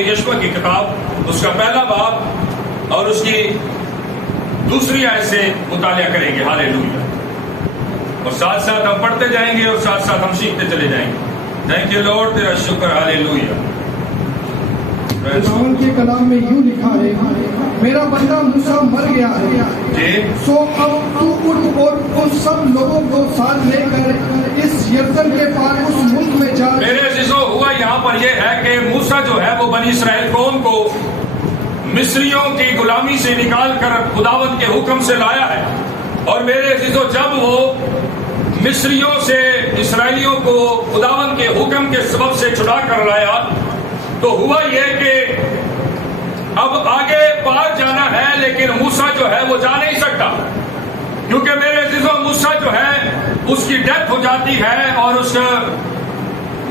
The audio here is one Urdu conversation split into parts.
یشوع کی کتاب اس کا پہلا باب اور اس کی دوسری آیت سے مطالعہ کریں گے. ہاللیلویا. اور ساتھ ساتھ ہم پڑھتے جائیں گے اور ساتھ ساتھ ہم سیکھتے چلے جائیں گے. تھینک یو لارڈ، تیرا شکر. ہاللیلویا. خداوند کے کلام میں یوں لکھا ہے، میرا بندہ موسیٰ مر گیا ہے، جی سو اب تو اٹھ اور ان سب لوگوں کو ساتھ لے کر اس یردن کے پار اس ملک میں جا. میرے عزیزو، ہوا یہاں پر یہ ہے کہ موسیٰ جو ہے وہ بنی اسرائیل قوم کو مصریوں کی غلامی سے نکال کر خداوند کے حکم سے لایا ہے. اور میرے عزیزو، جب وہ مصریوں سے اسرائیلیوں کو خداوند کے حکم کے سبب سے چھڑا کر لایا تو ہوا یہ کہ اب آگے پار جانا ہے، لیکن موسیٰ جو ہے وہ جا نہیں سکتا، کیونکہ میرے عزیزو موسیٰ جو ہے اس کی ڈیتھ ہو جاتی ہے اور اس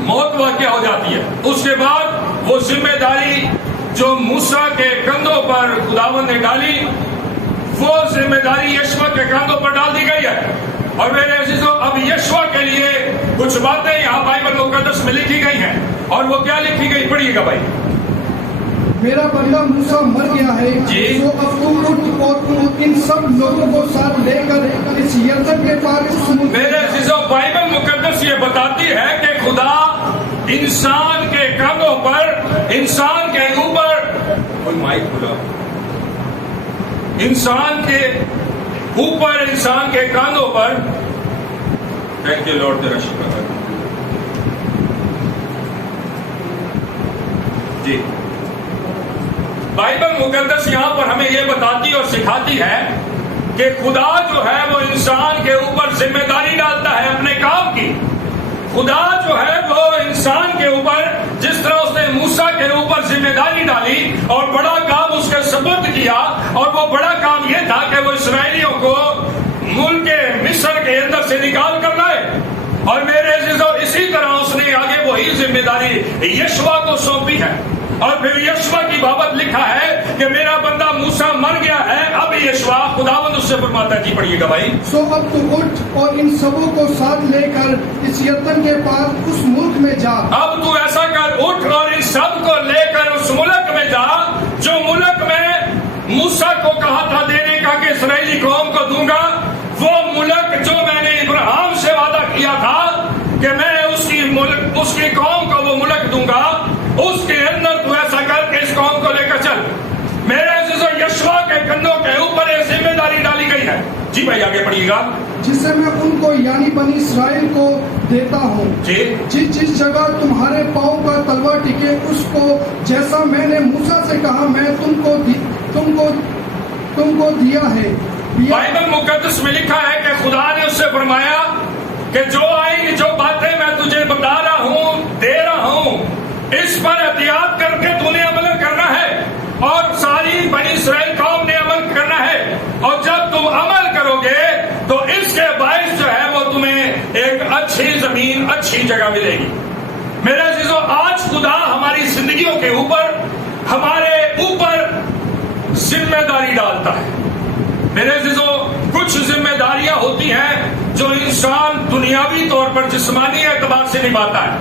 موت واقع ہو جاتی ہے. اس کے بعد وہ ذمہ داری جو موسیٰ کے کندھوں پر خداوند نے ڈالی، وہ ذمہ داری یشوع کے کندھوں پر ڈال دی گئی ہے. اور میرے عزیزو، اب یشوع کے لیے کچھ باتیں یہاں بائبل مقدس میں لکھی گئی ہیں. اور وہ کیا لکھی گئی؟ پڑھیے گا بھائی. میرا بندہ موسیٰ مر گیا ہے، جی. سو اب تم اٹھ اور ان سب لوگوں کو ساتھ لے کر اس یردن کے پار اس ملک. میرے عزیزو، بائبل مقدس یہ بتاتی ہے کہ خدا انسان کے کندھوں پر، انسان کے اوپر، کوئی مائک کھلا، انسان کے اوپر، انسان کے کاندھوں پر. تھینک یو لارڈ، تیرا شکر ہے. جی، بائبل مقدس یہاں پر ہمیں یہ بتاتی اور سکھاتی ہے کہ خدا جو ہے وہ انسان کے اوپر ذمہ داری ڈالتا ہے اپنے کام کی. خدا جو ہے وہ انسان کے اوپر، جس طرح اس نے موسیٰ کے اوپر ذمہ داری ڈالی اور بڑا کام اس کے سپرد کیا، اور وہ بڑا کام یہ تھا کہ وہ اسرائیلیوں کو ملک مصر کے اندر سے نکال کر لائے. اور میرے عزیزو، اسی طرح اس نے آگے وہی ذمہ داری یشوع کو سونپی ہے. اور پھر یشوع کی بابت لکھا ہے کہ میرا بندہ موسیٰ مر گیا ہے. اب یشوع خداوند اس سے فرماتا ہے. جی پڑھیے گا بھائی. سو اب تو اٹھ اور ان سبوں کو ساتھ لے کر اس یردن کے پار اس ملک میں جا. اب تو ایسا کر، اٹھ اور ان سب کو لے کر اس ملک میں جا جو ملک میں موسیٰ کو کہا تھا دینے کا کہ اسرائیلی قوم کو دوں گا. وہ ملک جو میں نے ابراہیم سے وعدہ کیا تھا کہ میں اس کی قوم کو وہ ملک دوں گا، اس کے اندر تو ایسا کر کے اس قوم کو لے کر چل. میرے عزیزو، یشوع کے کندھوں کے اوپر یہ ذمہ داری ڈالی گئی ہے. جی بھائی آگے پڑھیے گا. جسے میں ان کو یعنی بنی اسرائیل کو دیتا ہوں. جی. جس جگہ تمہارے پاؤں کا تلوا ٹکے، اس کو جیسا میں نے موسیٰ سے کہا میں تم کو دیا ہے. بائبل مقدس میں لکھا ہے کہ خدا نے اس سے فرمایا کہ جو آئیں گی، جو باتیں میں تجھے بتا رہا ہوں، دے رہا ہوں، اس پر احتیاط کر کے تو نے عمل کرنا ہے اور ساری بنی اسرائیل قوم نے عمل کرنا ہے. اور جب تم عمل کرو گے تو اس کے باعث جو ہے وہ تمہیں ایک اچھی زمین، اچھی جگہ ملے گی. میرے عزیزو، آج خدا ہماری زندگیوں کے اوپر، ہمارے اوپر ذمہ داری ڈالتا ہے. میرے عزیزو، کچھ ذمہ داریاں ہوتی ہیں جو انسان دنیاوی طور پر جسمانی اعتبار سے نبھاتا ہے.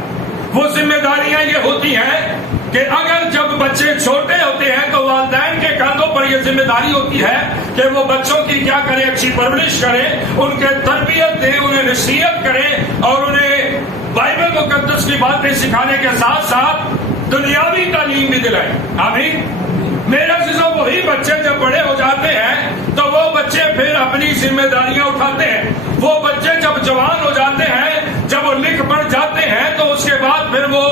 وہ ذمہ داریاں یہ ہوتی ہیں کہ اگر جب بچے چھوٹے ہوتے ہیں تو والدین کے کاندھوں پر یہ ذمہ داری ہوتی ہے کہ وہ بچوں کی کیا کریں، اچھی پرورش کریں، ان کے تربیت دیں، انہیں نصیحت کریں اور انہیں بائبل مقدس کی باتیں سکھانے کے ساتھ ساتھ دنیاوی تعلیم بھی دلائیں. آمین. میرے عزیزو، وہی بچے جب بڑے ہو جاتے ہیں تو وہ بچے پھر اپنی ذمہ داریاں اٹھاتے ہیں. وہ بچے جب جوان ہو جاتے ہیں، جب وہ لکھ پڑھ جاتے ہیں تو اس کے بعد پھر وہ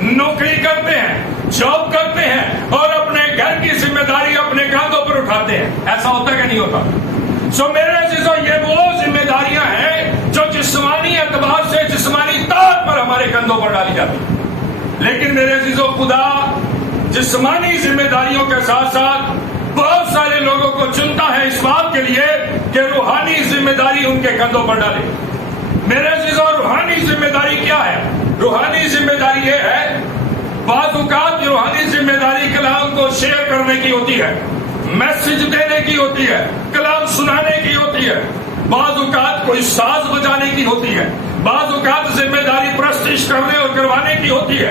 نوکری کرتے ہیں، جاب کرتے ہیں اور اپنے گھر کی ذمہ داری اپنے کاندھوں پر اٹھاتے ہیں. ایسا ہوتا کہ نہیں ہوتا؟ میرے عزیزو، یہ وہ ذمہ داریاں ہیں جو جسمانی اعتبار سے، جسمانی طور پر ہمارے کندھوں پر ڈالی جاتی. لیکن میرے عزیزو، خدا جسمانی ذمہ داریوں کے ساتھ ساتھ بہت سارے لوگوں کو چنتا ہے اس بات کے لیے کہ روحانی ذمہ داری ان کے کندھوں پر ڈالے. میرے عزیزو، روحانی ذمہ داری کیا ہے؟ روحانی ذمہ داری یہ ہے، بعض اوقات روحانی ذمہ داری کلام کو شیئر کرنے کی ہوتی ہے، میسج دینے کی ہوتی ہے، کلام سنانے کی ہوتی ہے. بعض اوقات کوئی ساز بجانے کی ہوتی ہے. بعض اوقات ذمہ داری پرستش کرنے اور کروانے کی ہوتی ہے.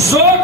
100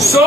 100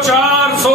400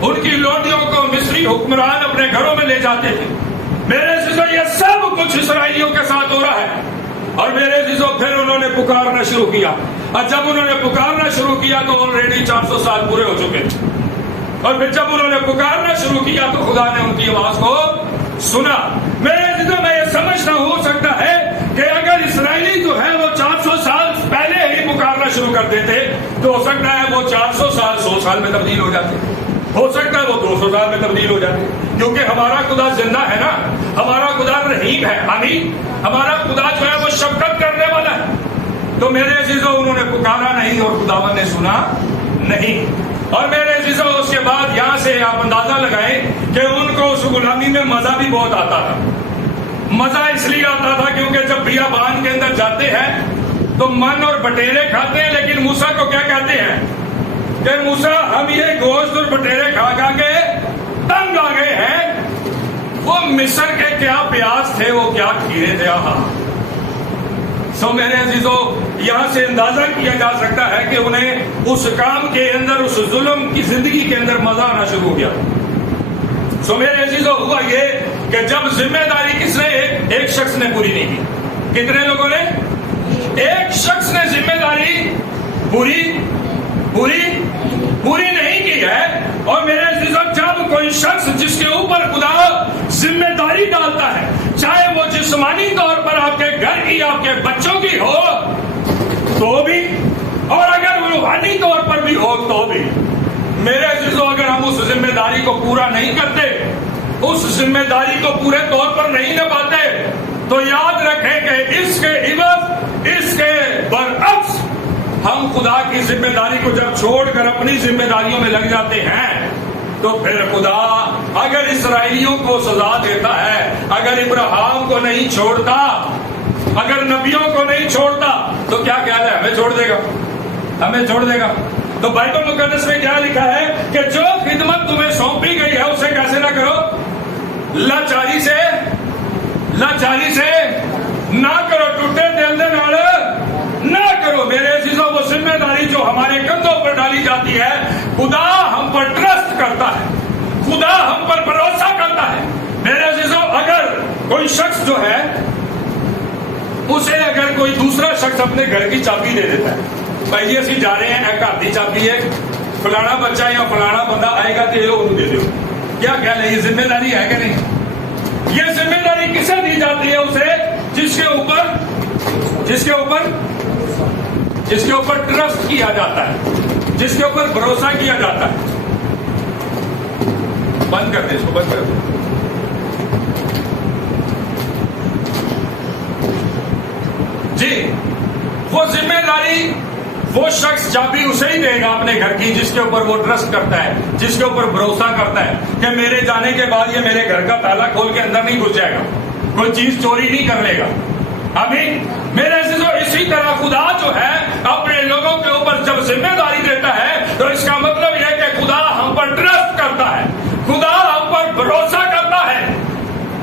ان کی لوٹیوں کو مصری حکمران اپنے گھروں میں لے جاتے تھے. میرے عزیزو یہ سب کچھ اسرائیلیوں کے ساتھ ہو رہا ہے. اور میرے عزیزو پھر انہوں نے پکارنا شروع کیا, اور جب انہوں نے پکارنا شروع کیا تو آلریڈی 400 سال پورے ہو چکے تھے. اور پھر جب انہوں نے پکارنا شروع کیا تو خدا نے ان کی آواز کو سنا. میرے عزیزو میں یہ سمجھنا ہو سکتا ہے کہ اگر اسرائیلی جو ہے وہ 400 سال پہلے ہی پکارنا شروع کر دیتے تو ہو سکتا ہے وہ 400 سال 100 سال میں تبدیل ہو جاتے, ہو سکتا ہے وہ 200 سال میں تبدیل ہو جاتے, کیونکہ ہمارا خدا زندہ ہے نا, ہمارا خدا رحیم ہے. آمین. ہمارا خدا جو ہے وہ شفقت کرنے والا ہے. تو میرے عزیزو انہوں نے پکارا نہیں اور خداوند نے سنا نہیں. اور میرے عزیزو اس کے بعد یہاں سے آپ اندازہ لگائیں کہ ان کو اس غلامی میں مزہ بھی بہت آتا تھا. مزہ اس لیے آتا تھا کیونکہ جب بیابان کے اندر جاتے ہیں تو من اور بٹیرے کھاتے ہیں, لیکن موسیٰ کو کیا کہتے ہیں کہ موسیٰ ہم یہ گوشت اور بٹیرے کھا کھا کے تنگ آ گئے ہیں. وہ مصر کے کیا پیاز تھے, وہ کیا کھیرے تھے. سو میرے عزیزو یہاں سے اندازہ کیا جا سکتا ہے کہ انہیں اس کام کے اندر, اس ظلم کی زندگی کے اندر مزہ آنا شروع ہو گیا. سو میرے عزیزو ہوا یہ کہ جب ذمہ داری کس نے, ایک شخص نے پوری نہیں کی. کتنے لوگوں نے؟ ایک شخص نے ذمہ داری پوری نہیں کی ہے. اور میرے عزیزو جب کوئی شخص جس کے اوپر خدا ذمہ داری ڈالتا ہے, چاہے وہ جسمانی طور پر آپ کے گھر کی, آپ کے بچوں کی ہو تو بھی, اور اگر وہ روحانی طور پر بھی ہو تو بھی, میرے عزیزو اگر ہم اس ذمہ داری کو پورا نہیں کرتے, اس ذمہ داری کو پورے طور پر نہیں نبھاتے, تو یاد رکھیں کہ اس کے عوض, اس کے برعکس ہم خدا کی ذمہ داری کو جب چھوڑ کر اپنی ذمہ داریوں میں لگ جاتے ہیں تو پھر خدا اگر اسرائیلیوں کو سزا دیتا ہے, اگر ابراہیم کو نہیں چھوڑتا, اگر نبیوں کو نہیں چھوڑتا تو کیا خیال ہے ہمیں چھوڑ دے گا, ہمیں چھوڑ دے گا. تو بائبل مقدس میں کیا لکھا ہے کہ جو خدمت تمہیں سونپی گئی ہے اسے کیسے نہ کرو, لاچاری سے نہ کرو, ٹوٹے دل دے نال نہ کرو. میرے عزیزو وہ ذمہ داری جو ہمارے کندھوں پر ڈالی جاتی ہے, خدا ہم پر ٹرسٹ کرتا ہے, خدا ہم پر بھروسہ کرتا ہے. میرے عزیزو اگر کوئی شخص جو ہے اسے اگر کوئی دوسرا شخص اپنے گھر کی چابی دے دیتا ہے, بھائی جی اسی جا رہے ہیں, ایک گھر کی چابی ہے, فلانا بچہ یا فلانا بندہ آئے گا تو یہ لوگ دے دو, کیا خیال ہے یہ ذمہ داری ہے کہ نہیں؟ یہ ذمہ داری کسے دی جاتی ہے؟ اسے جس کے اوپر ٹرسٹ کیا جاتا ہے, جس کے اوپر بھروسہ کیا جاتا ہے. بند کر دے اس کو, بند کر دے. جی وہ ذمہ داری وہ شخص چابی اسے ہی دے گا اپنے گھر کی جس کے اوپر وہ ٹرسٹ کرتا ہے, جس کے اوپر بھروسہ کرتا ہے کہ میرے جانے کے بعد یہ میرے گھر کا تالا کھول کے اندر نہیں گھس جائے گا, کوئی چیز چوری نہیں کر لے گا. آمین. میرے عزیزو اسی طرح خدا جو ہے اپنے لوگوں کے اوپر جب ذمہ داری دیتا ہے تو اس کا مطلب یہ کہ خدا ہم پر ٹرسٹ کرتا ہے, خدا ہم پر بھروسہ کرتا ہے.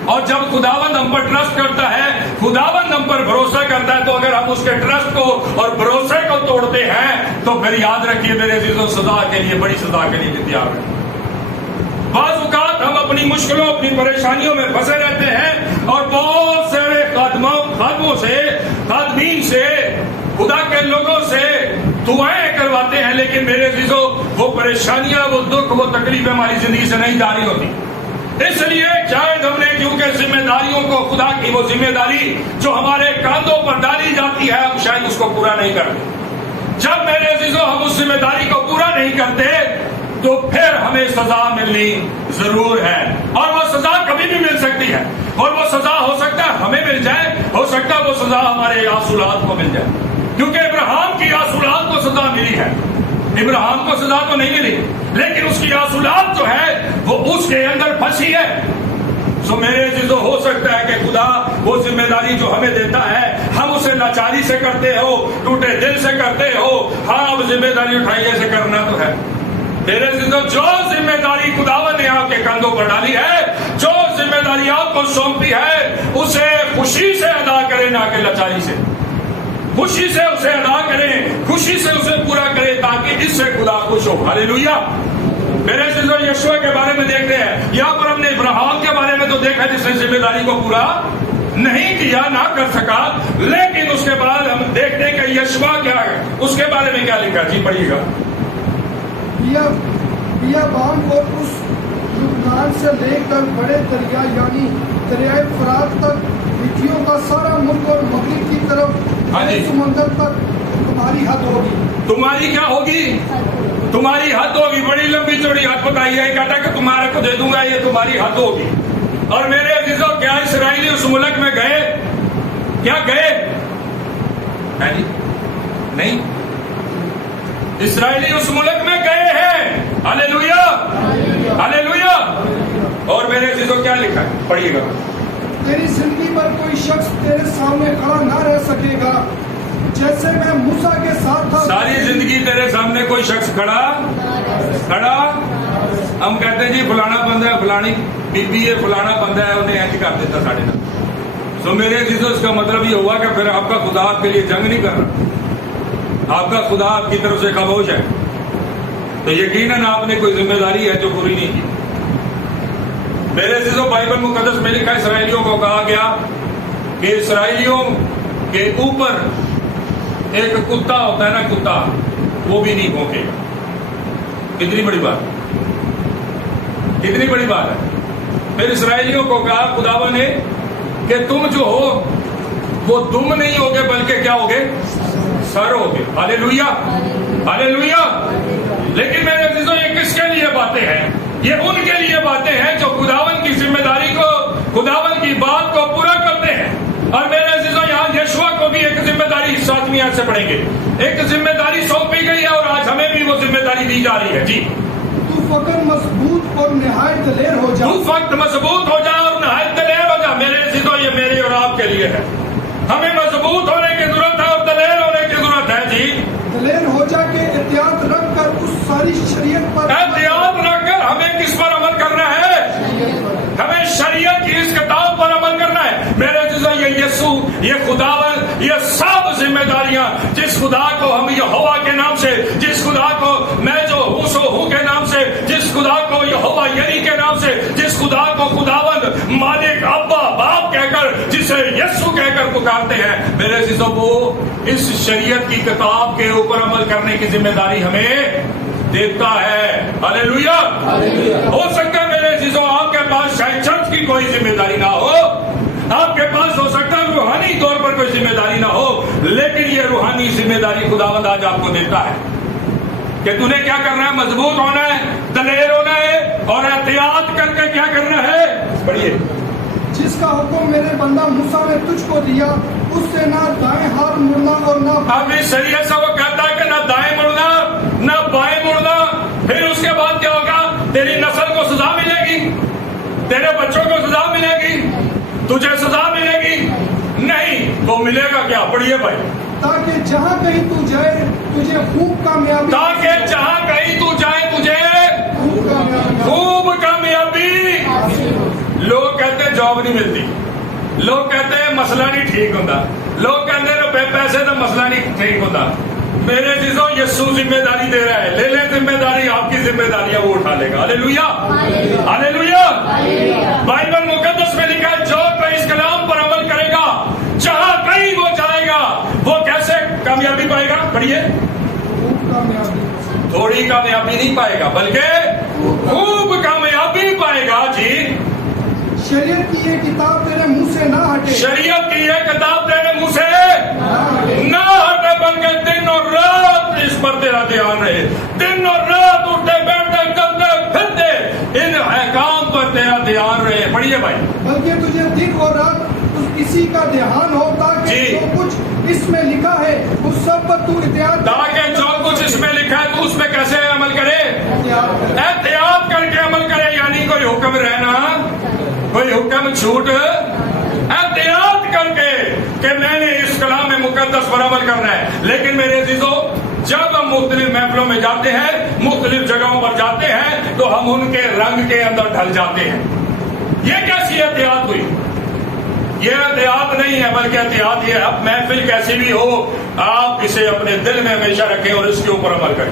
اور جب خداوند ہم پر ٹرسٹ کرتا ہے, خداوند ہم پر بھروسہ کرتا ہے, تو اگر ہم اس کے ٹرسٹ کو اور بھروسے کو توڑتے ہیں تو پھر یاد رکھیے میرے عزیزو سزا کے لیے, بڑی سزا کے لیے تیار ہے. بعض اوقات ہم اپنی مشکلوں, اپنی پریشانیوں میں پھنسے رہتے ہیں اور بہت سارے خادمین سے, خدا کے لوگوں سے دعائیں کرواتے ہیں, لیکن میرے عزیزو وہ پریشانیاں, وہ دکھ, وہ تکلیفیں ہماری زندگی سے نہیں جاری ہوتی. اس لیے شاید ہم نے کیونکہ ذمہ داریوں کو, خدا کی وہ ذمہ داری جو ہمارے کاندھوں پر ڈالی جاتی ہے, ہم شاید اس کو پورا نہیں کرتے. جب میرے عزیزو ہم اس ذمہ داری کو پورا نہیں کرتے تو پھر ہمیں سزا ملنی ضرور ہے, اور وہ سزا کبھی بھی مل سکتی ہے, اور وہ سزا ہو سکتا ہے ہمیں مل جائے, ہو سکتا ہے وہ سزا ہمارے آسولاد کو مل جائے, کیونکہ ابراہیم کی آسولاد کو سزا ملی ہے. ابراہیم کو سزا تو نہیں ملی, لیکن اس کی آسولاد جو ہے وہ اس کے اندر پھنسی ہے. سو میرے عزیزو ہو سکتا ہے کہ خدا وہ ذمہ داری جو ہمیں دیتا ہے ہم اسے لاچاری سے کرتے ہو, ٹوٹے دل سے کرتے ہو. ہاں اب ذمہ داری اٹھائی ایسے کرنا تو ہے. میرے عزیزو جو ذمہ داری خداوند نے آپ کے کندھوں پر ڈالی ہے, جو ذمہ داری آپ کو سونپی ہے, اسے خوشی سے ادا کریں, نہ کہ لاچاری سے. خوشی سے اسے ادا کریں, خوشی سے اسے پورا کریں, تاکہ اس سے خدا خوش ہو. ہاللیلویا. میرے عزیزو یشوع کے بارے میں دیکھتے ہیں. یہاں پر ہم نے ابراہیم کے بارے میں تو دیکھا جس نے ذمہ داری کو پورا نہیں کیا، نہ کر سکا، لیکن اس کے بعد ہم دیکھتے ہیں کہ یشوع کیا ہے، اس کے بارے میں کیا لکھا. جی پڑھیے گا. بیابان کو اس لبنان سے لے کر بڑے دریا یعنی دریائے فرات تک، مٹیوں کا سارا ملک اور مغرب کی طرف سمندر تک تمہاری حد ہوگی. تمہاری کیا ہوگی؟ تمہاری حد ہوگی. بڑی لمبی چوڑی حد بتائی ہے، کہتا کہ تمہارے کو دے دوں گا، یہ تمہاری حد ہوگی. اور میرے عزیزو کیا اسرائیلی اس ملک میں گئے؟ کیا گئے؟ نہیں، اسرائیلی اس ملک میں گئے ہیں. ہاللیلویا، ہاللیلویا. اور میرے عزیزو کیا لکھا ہے؟ پڑھیے گا. تیری زندگی پر کوئی شخص تیرے سامنے کھڑا نہ رہ سکے گا، جیسے میں موسیٰ کے ساتھ تھا. ساری زندگی تیرے سامنے کوئی شخص کھڑا. ہم کہتے ہیں جی فلانا بندہ ہے، فلانی بی بی ہے، فلانا بندہ ہے، انہیں ایسے کر دیتا ساڑھے نا. سو میرے عزیزو اس کا مطلب یہ ہوا کہ پھر آپ کا خدا آپ کے لیے جنگ نہیں کر رہا، آپ کا خدا آپ کی طرف سے خاموش ہے. تو یقیناً آپ نے کوئی ذمہ داری ہے جو پوری نہیں کی. میرے عزیزو بائبل مقدس میں لکھا اسرائیلیوں کو کہا گیا کہ اسرائیلیوں کے اوپر ایک کتا ہوتا ہے نا، کتا، وہ بھی نہیں بھونکے گا. کتنی بڑی بات، کتنی بڑی بات ہے. پھر اسرائیلیوں کو کہا خداوند نے کہ تم جو ہو وہ دم نہیں ہوگے بلکہ کیا ہوگے؟ سر ہوگے. ہاللیلویا، ہاللیلویا. لیکن میرے عزیزو یہ کس کے لیے باتیں ہیں؟ یہ ان کے لیے باتیں ہیں جو خداوند کی ذمہ داری کو، خداوند کی بات کو پورا کرتے ہیں. اور میرے عزیزو یہاں یشوع کو بھی ایک ذمہ داری 7ویں آیت سے پڑھیں گے، ایک ذمہ داری سونپی گئی ہے اور آج ہمیں بھی وہ ذمہ داری دی جا رہی ہے. جی تو فقط مضبوط اور نہایت دلیر ہو جا. تو فقط مضبوط ہو جا اور نہایت دلیر ہو جا. میرے عزیزو یہ میری اور آپ کے لیے ہے. ہمیں مضبوط ہونے کی ضرورت ہے اور دلیر ہونے کی ضرورت ہے. جی دلیر ہو جا کے احتیاط رکھ کر اس ساری شریعت پر، احتیاط رکھ کر ہمیں کس پر عمل کرنا ہے؟ ہمیں شریعت کی اس کتاب پر عمل کرنا ہے. میرے عزیزو یہ یسوع، یہ خداوند، یہ سب ذمہ داریاں جس خدا کو ہم یہوہ کے نام سے، جس خدا کو میں جو ہوں سو ہوں کے نام سے، جس خدا کو یہوہ یری کے نام سے، جس خدا کو خداوند، مالک، ابا، باپ کہہ کر، جسے یسوع کہہ کر پکارتے ہیں، میرے عزیزو وہ اس شریعت کی کتاب کے اوپر عمل کرنے کی ذمہ داری ہمیں دیتا ہے. ہاللیلویا. ہو سکتا ہے میرے عزیزو آپ کے پاس شاید چرچ کی کوئی ذمہ داری نہ ہو، آپ کے پاس ہو سکتا ہے روحانی طور پر کوئی ذمہ داری نہ ہو، لیکن یہ روحانی ذمہ داری خداوند آج آپ کو دیتا ہے کہ تو نے کیا کرنا ہے؟ مضبوط ہونا ہے، دلیر ہونا ہے اور احتیاط کر کے کیا کرنا ہے. پڑھیے. جس کا حکم میرے بندہ موسیٰ نے تجھ کو دیا، اس سے نہ دائیں ہاتھ مڑنا اور نہ. اب اس شریعت سے وہ کہتا ہے کہ نہ دائیں مڑنا نہ بائیں مڑنا. پھر اس کے بعد کیا ہوگا؟ تیری نسل کو سزا ملے گی، تیرے بچوں کو سزا ملے گی، تجھے سزا ملے گی نہیں تو ملے گا کیا؟ پڑھیے بھائی. تاکہ جہاں کہیں تو جائے تجھے خوب کامیابی، تاکہ جہاں کہیں تو جائے تجھے خوب کامیابی. لوگ کہتے ہیں جاب نہیں ملتی، لوگ کہتے ہیں مسئلہ نہیں ٹھیک ہوتا، لوگ کہتے ہیں روپے پیسے تو مسئلہ نہیں ٹھیک ہوتا. میرے عزیزو یسوع ذمہ داری دے رہا ہے، لے لیں ذمہ داری، آپ کی ذمہ داریاں وہ اٹھا لے گا. ہاللیلویا، ہاللیلویا. بائبل مقدس میں لکھا ہے جو کوئی اس کلام پر عمل کرے گا جہاں کہیں وہ جائے گا وہ کیسے کامیابی پائے گا؟ پڑھیے. تھوڑی کامیابی نہیں پائے گا بلکہ خوب کامیابی پائے گا. جی شریعت کی یہ کتاب تیرے منہ سے نہ ہٹے، شریعت کی یہ کتاب تیرے منہ سے نہ ہٹے بلکہ دن اور رات اس پر تیرا دھیان رہے. دن اور رات اٹھتے بیٹھتے چلتے پھرتے ان احکام پر تیرا دھیان رہے. پڑھیے بھائی. بلکہ تجھے دن اور رات اسی کا دھیان ہو تاکہ جو کچھ اس میں لکھا ہے اس سب پر تو احتیاط، تاکہ جو کچھ اس میں لکھا ہے تو اس میں کیسے عمل کرے؟ احتیاط کر کے عمل کرے. یعنی کوئی حکم رہنا، کوئی حکم چھوٹ، احتیاط کر کے کہ میں نے اس کلام میں مقدس پر عمل کرنا ہے. لیکن میرے عزیزو جب ہم مختلف محفلوں میں جاتے ہیں، مختلف جگہوں پر جاتے ہیں تو ہم ان کے رنگ کے اندر ڈھل جاتے ہیں. یہ کیسی احتیاط ہوئی؟ یہ احتیاط نہیں ہے بلکہ احتیاط یہ ہے اب محفل کیسی بھی ہو آپ اسے اپنے دل میں ہمیشہ رکھیں اور اس کے اوپر عمل کریں.